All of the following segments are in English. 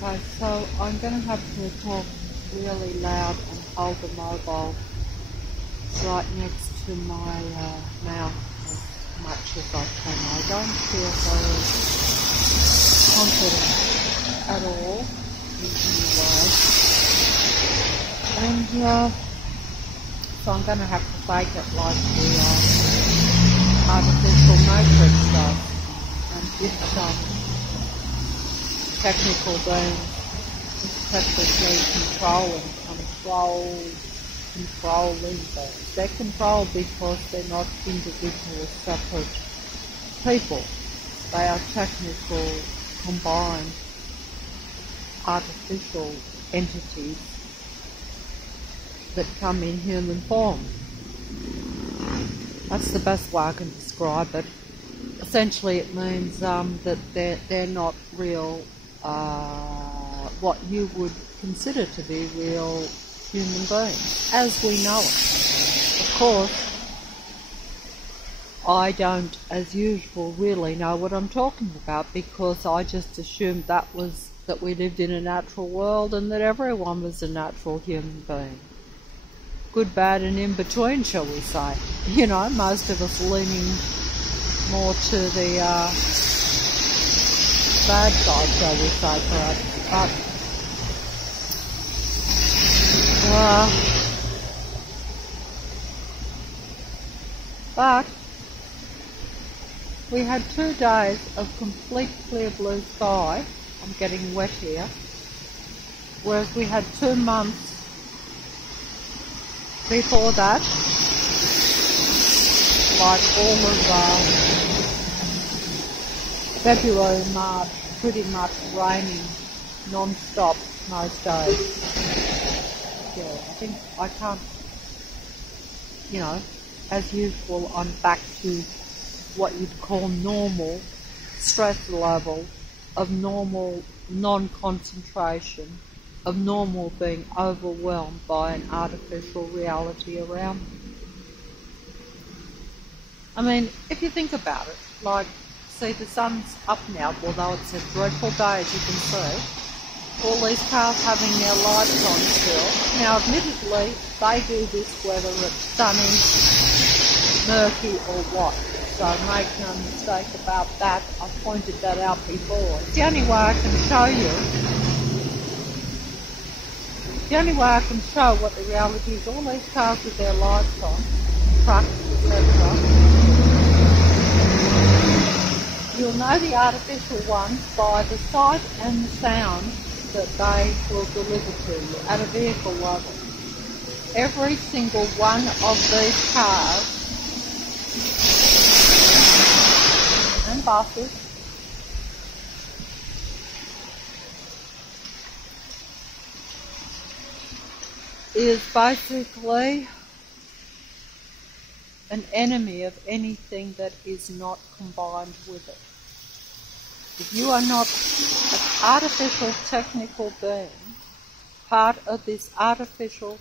Okay, so I'm going to have to talk really loud and hold the mobile right next to my mouth as much as I can. I don't feel very confident at all in any way. And so I'm going to have to fake it like the artificial matrix does. And this technical being is technically controlling things. They're controlled because they're not individual separate people. They are technical, combined, artificial entities that come in human form. That's the best way I can describe it. Essentially it means that they're not real, what you would consider to be real human beings, as we know it. Of course, I don't, as usual, really know what I'm talking about, because I just assumed that we lived in a natural world and that everyone was a natural human being. Good, bad, and in between, shall we say. You know, most of us leaning more to the bad side, shall we say, perhaps. But we had 2 days of complete clear blue sky. I'm getting wet here. Whereas we had 2 months before that, like all of February, March, pretty much raining non-stop most days. Yeah, I think I can't, as usual, I'm back to what you'd call normal stress level, of normal non-concentration, of normal being overwhelmed by an artificial reality around me. I mean, if you think about it, like, see, the sun's up now, although it's a dreadful day, as you can see. All these cars having their lights on still. Now, admittedly, they do this whether it's sunny, murky, or what. So make no mistake about that. I've pointed that out before. It's the only way I can show you. The only way I can show what the reality is. All these cars with their lights on, trucks, etc. You'll know the artificial ones by the sight and the sound that they will deliver to you at a vehicle level. Every single one of these cars and buses is basically an enemy of anything that is not combined with it. If you are not an artificial technical being, part of this artificial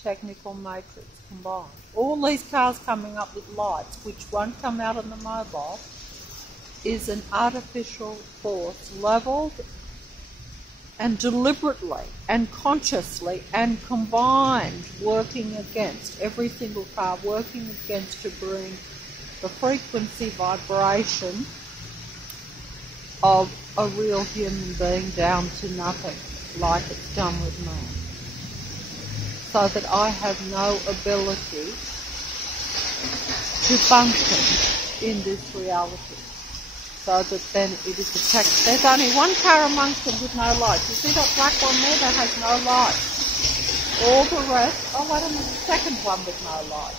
technical matrix combined, all these cars coming up with lights, which won't come out on the mobile, is an artificial force levelled and deliberately and consciously and combined, working against, every single car working against, to bring the frequency vibration of a real human being down to nothing, like it's done with me. So that I have no ability to function in this reality. So that then it is attacked. There's only one car amongst them with no light. You see that black one there that has no light? All the rest, oh wait a minute, the second one with no light.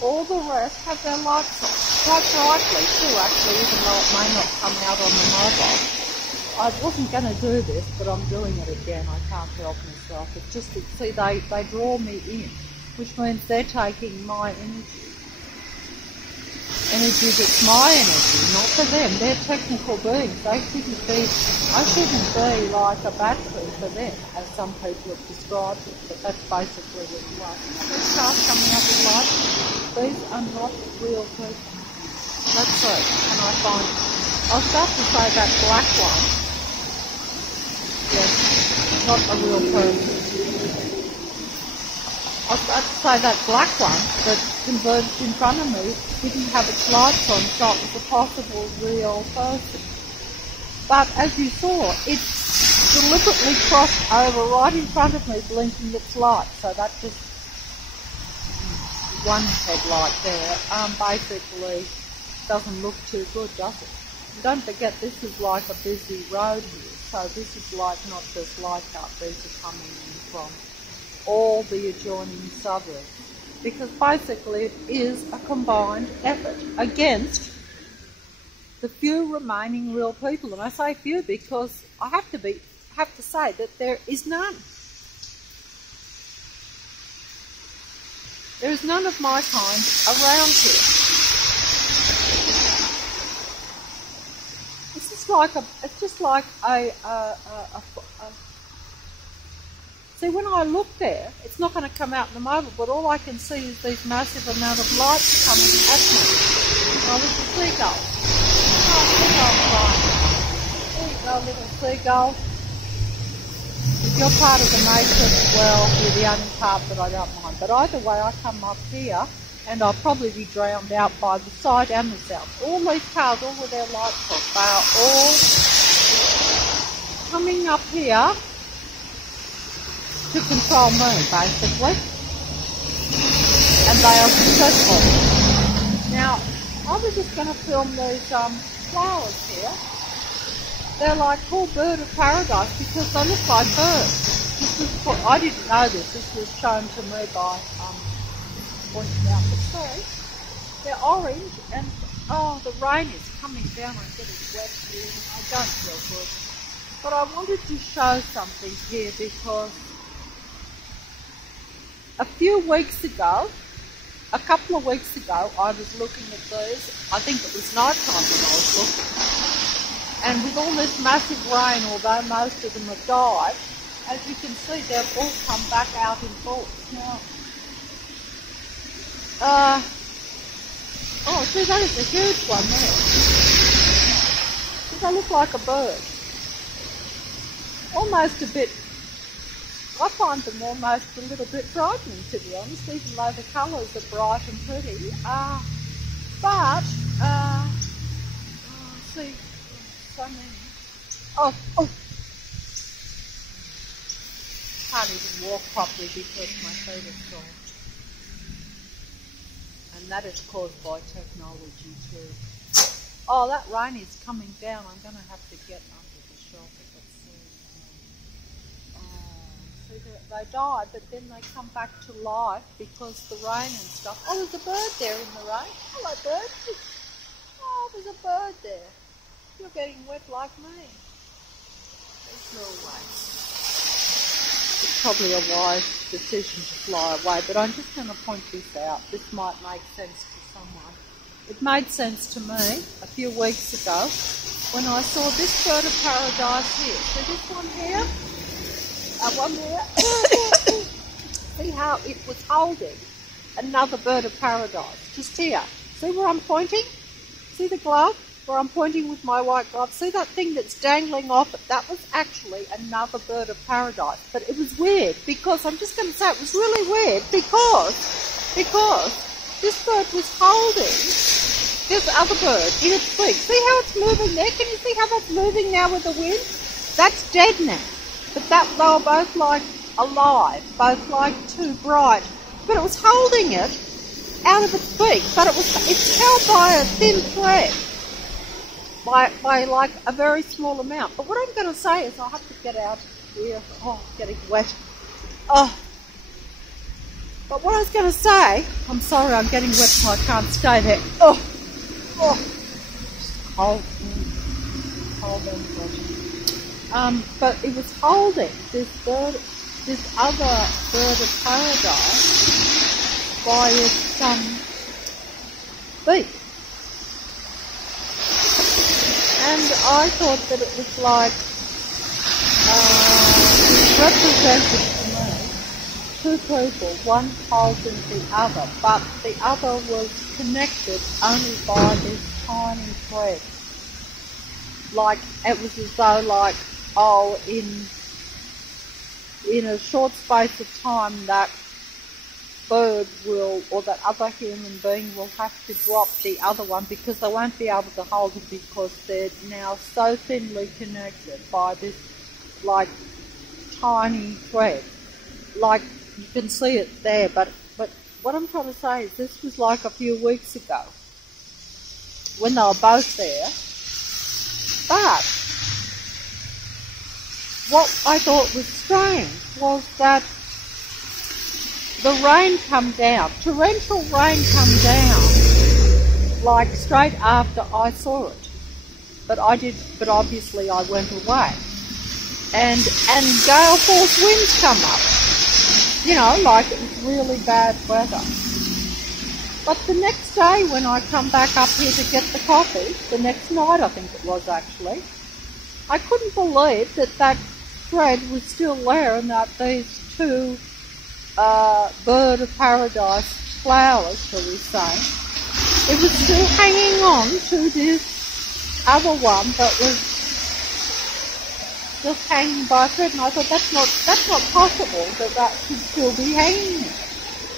All the rest have their lights on. Quite brightly too, actually, even though it may not come out on the mobile. I wasn't going to do this, but I'm doing it again. I can't help myself. It's just that, see, they draw me in, which means they're taking my energy. Energy that's my energy, not for them. They're technical beings. I shouldn't be like a battery for them, as some people have described it, but that's basically what you are. These cars coming up with lights, these are not real people. Let's see, can I find, I was about to say that black one, Yes, not a real person. I was about to say that black one that converged in front of me didn't have its lights on, so it was a possible real person. But as you saw, it deliberately crossed over right in front of me, blinking its light. So that just one headlight there basically doesn't look too good, does it? And don't forget, this is like a busy road here, so this is like not just Leichhardt. These are coming in from all the adjoining suburbs, because basically it is a combined effort against the few remaining real people. And I say few because I have to say that there is none. There is none of my kind around here. This is like it's just like see, when I look there, it's not going to come out in the mobile, but all I can see is these massive amount of lights coming at me. Oh, there's a seagull. Oh, seagull flying. There you go, little seagull. If you're part of the matrix, well, you're the only part that I don't mind. But either way, I come up here, and I'll probably be drowned out by the side and the south. All these cars, all with their lights on, they are all coming up here to control me, basically, and they are successful. Now, I was just going to film these flowers here. They're like called bird of paradise because they look like birds. This was I didn't know this. This was shown to me by pointing out the tree. They're orange, and oh, the rain is coming down. I'm getting wet here. I don't feel good. But I wanted to show something here because a couple of weeks ago, I was looking at these. I think it was night time when I was looking. And with all this massive rain, although most of them have died, as you can see, they've all come back out in force. Now, oh, see, that is a huge one there. They look like a bird. Almost a bit. I find them almost a little bit frightening, to be honest, even though the colours are bright and pretty. See, so many. Oh, can't even walk properly because my feet are sore. And that is caused by technology too. Oh, that rain is coming down. I'm going to have to get under the shelter. They die, but then they come back to life because the rain and stuff. Oh, there's a bird there in the rain. Hello, bird. Oh, there's a bird there. You're getting wet like me. There's no way. It's probably a wise decision to fly away, but I'm just going to point this out. This might make sense to someone. It made sense to me a few weeks ago when I saw this bird of paradise here. See this one here? One there. See how it was holding another bird of paradise just here. See where I'm pointing? See the glove where I'm pointing with my white glove? See that thing that's dangling off it? That was actually another bird of paradise. But it was weird because I'm just going to say it was really weird because this bird was holding this other bird in its beak. See how it's moving there? Can you see how that's moving now with the wind? That's dead now. But they were both like alive, both like too bright. But it was holding it out of its beak, but it's held by a thin thread, by like a very small amount. But what I'm going to say is I have to get out here. Oh, getting wet. Oh. But what I was going to say, I'm sorry, I'm getting wet so I can't stay there. Oh. It's cold. Cold and wet. But it was holding this other bird of paradise by its beak. And I thought that it was like represented to me two people, one holding the other, but the other was connected only by this tiny thread. Like, it was as though like, oh, in in a short space of time that bird will, or that other human being will have to drop the other one because they won't be able to hold it because they're now so thinly connected by this like tiny thread. Like you can see it there, but what I'm trying to say is this was like a few weeks ago when they were both there. But what I thought was strange was that the rain come down, torrential rain come down, like straight after I saw it. But obviously I went away. And gale force winds come up. You know, like it was really bad weather. But the next day when I come back up here to get the coffee, the next night I think it was actually, I couldn't believe that thread was still there and that these two bird of paradise flowers, shall we say, it was still hanging on to this other one that was just hanging by a thread, and I thought that's not possible that should still be hanging there.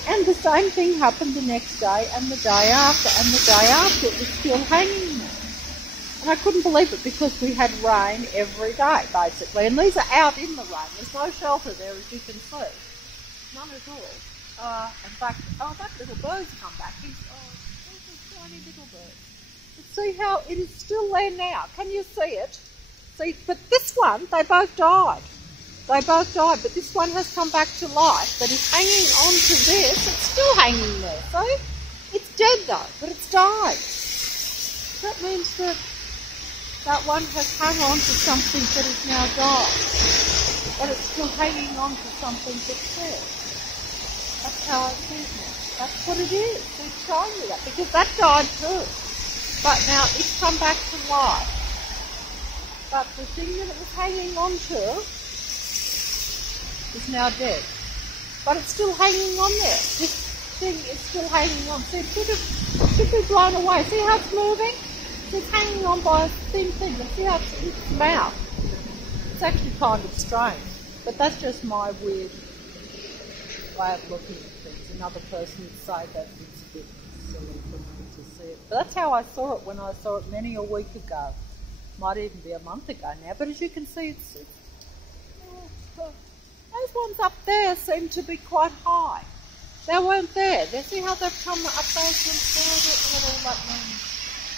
And the same thing happened the next day and the day after, and the day after it was still hanging there. And I couldn't believe it because we had rain every day, basically. And these are out in the rain. There's no shelter there, as you can see. None at all. In fact, that little bird's come back. He's a tiny little bird. But see how it is still there now. Can you see it? See, but this one, they both died. They both died, but this one has come back to life, but it's hanging on to this. It's still hanging there, see? It's dead though, but it's died. That means that one has hung on to something that is now died, but it's still hanging on to something that's there. That's how it is now. That's what it is. It's showing you that, because that died too. But now it's come back to life. But the thing that it was hanging on to is now dead. But it's still hanging on there. This thing is still hanging on. See, it should be blown away. See how it's moving? It's hanging on by a thin thing. And see how it's its mouth? It's actually kind of strange. But that's just my weird way of looking at things. Another person would say that it's a bit silly for me to see it. But that's how I saw it when I saw it many a week ago. Might even be a month ago now. But as you can see, those ones up there seem to be quite high. They weren't there. See how they've come up those ones there? I don't know what all that means.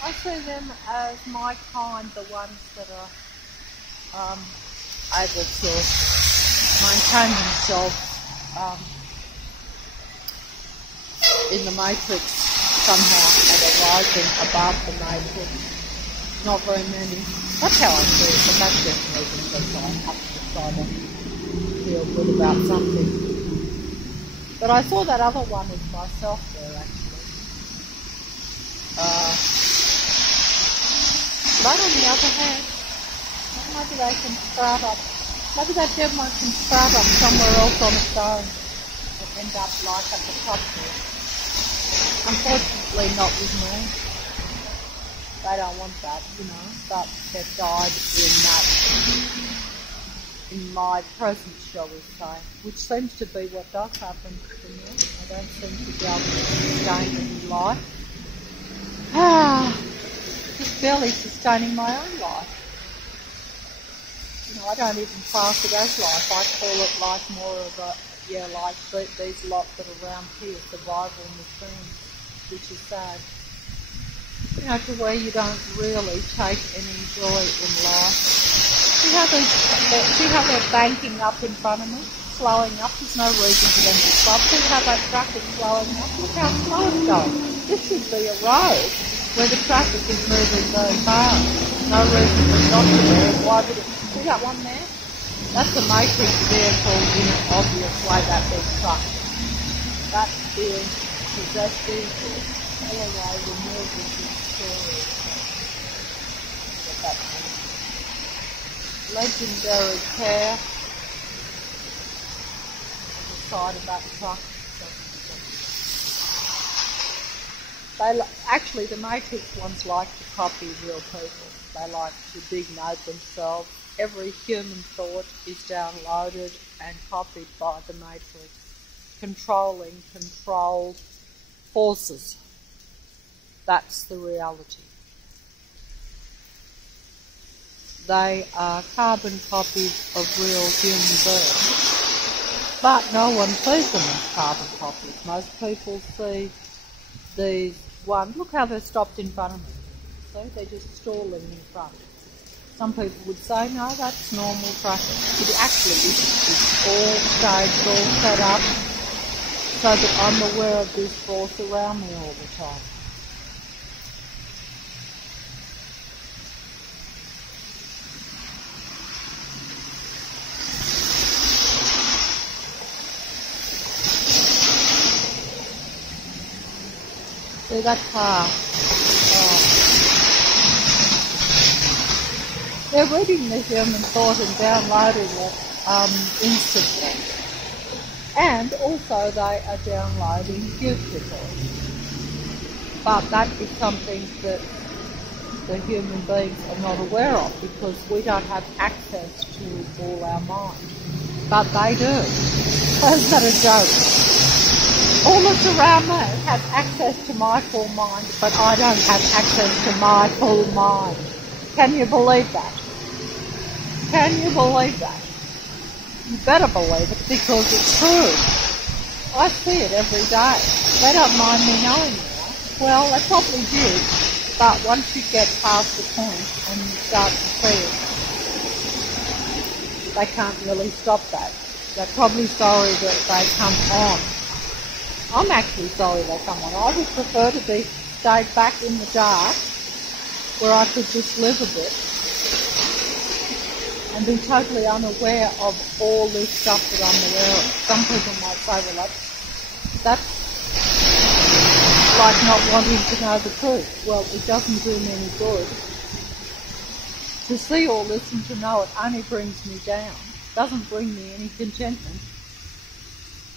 I see them as my kind, the ones that are able to maintain themselves in the matrix somehow and are rising above the matrix. Not very many. That's how I see it, but that's just me because I have to try to feel good about something. But I saw that other one as myself there actually. But on the other hand, maybe they can sprout up. Maybe that dead one can sprout up somewhere else on its own and end up like at the top there. Unfortunately not with me. They don't want that, you know, but they've died in my presence, shall we say, which seems to be what does happen to me. I don't seem to be able to sustain any life. Just barely sustaining my own life. You know, I don't even class it as life. I call it like more of a, like these lot that are around here, survival machines, which is sad. You know, to where you don't really take any joy in life. See how they're banking up in front of me, slowing up. There's no reason for them to stop. See how that truck is slowing up. Look how slow it's going. This should be a road where the traffic is moving very fast. No reason for it not to be. Why would it? See that one there? That's a matrix vehicle in an obvious way, that big truck. That is possessed vehicle. Anyway, removing the story. Get that one. Legendary care on the side of that truck. Actually, the Matrix ones like to copy real people. They like to big note themselves. Every human thought is downloaded and copied by the matrix, controlling controlled forces. That's the reality. They are carbon copies of real human beings, but no one sees them as carbon copies. Most people see these ones. Look how they're stopped in front of me. See, they're just stalling in front. Some people would say, no, that's normal traffic. It actually isn't. It's all staged, all set up, so that I'm aware of this force around me all the time. See that car? They're reading the human thought and downloading it instantly. And also they are downloading future thoughts. But that is something that the human beings are not aware of because we don't have access to all our mind. But they do. Isn't that a joke? All that's around me has access to my full mind, but I don't have access to my full mind. Can you believe that? Can you believe that? You better believe it because it's true. I see it every day. They don't mind me knowing that. Well, they probably did, but once you get past the point and you start to see it, they can't really stop that. They're probably sorry that they come on. I'm actually sorry they come on. I would prefer to be stayed back in the dark where I could just live a bit and be totally unaware of all this stuff that I'm aware of. Some people might say, well, that's like not wanting to know the truth. Well, it doesn't do me any good. To see all this and to know it only brings me down. It doesn't bring me any contentment.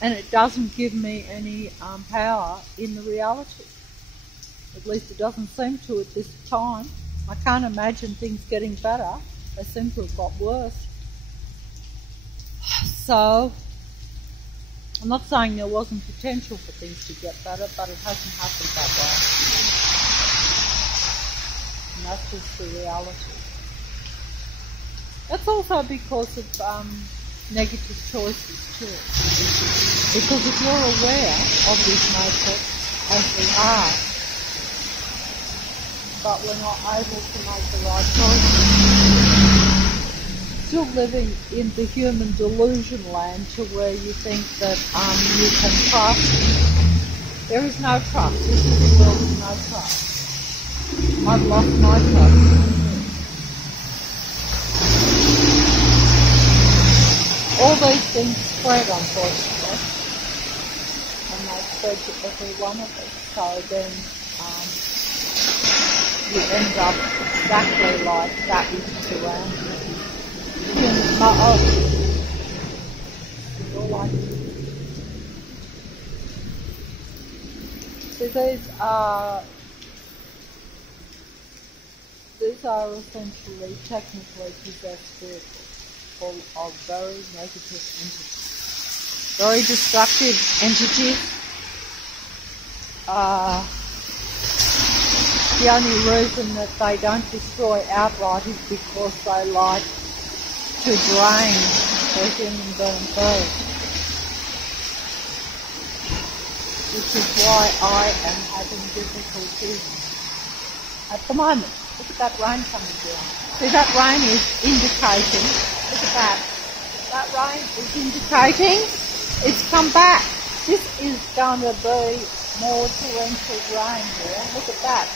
And it doesn't give me any power in the reality. At least it doesn't seem to at this time. I can't imagine things getting better. They seem to have got worse. So, I'm not saying there wasn't potential for things to get better, but it hasn't happened that way. And that's just the reality. That's also because of negative choices too. Because if you're aware of this matrix, as we are, but we're not able to make the right choices, still living in the human delusion land to where you think that you can trust. There is no trust. This is a world of no trust. I've lost my trust. All these things spread, unfortunately, and they spread to every one of us. So then you end up exactly like that which is around you. You're like, so these are essentially technically possessed vehicles. Full of very negative entities, very destructive entities. The only reason that they don't destroy outright is because they like to drain the human being first. Which is why I am having difficulty at the moment. Look at that rain coming down. See, that rain is indicating. Look at that. That rain is indicating it's come back. This is going to be more torrential rain here. Look at that.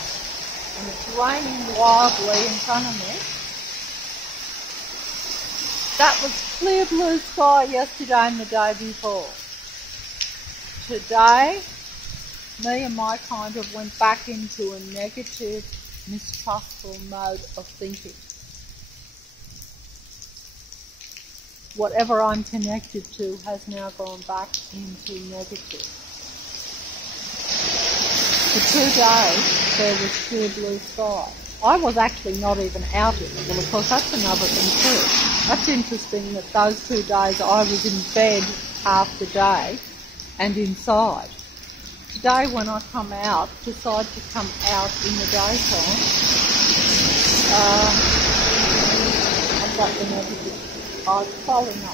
And it's raining wildly in front of me. That was clear blue sky yesterday and the day before. Today, me and my kind of went back into a negative, mistrustful mode of thinking. Whatever I'm connected to has now gone back into negative. For 2 days, there was clear blue sky. I was actually not even out in it. Well, of course, that's another thing too. That's interesting that those 2 days I was in bed half the day and inside. Today when I come out, decide to come out in the daytime, I've got the negative. I'm following up.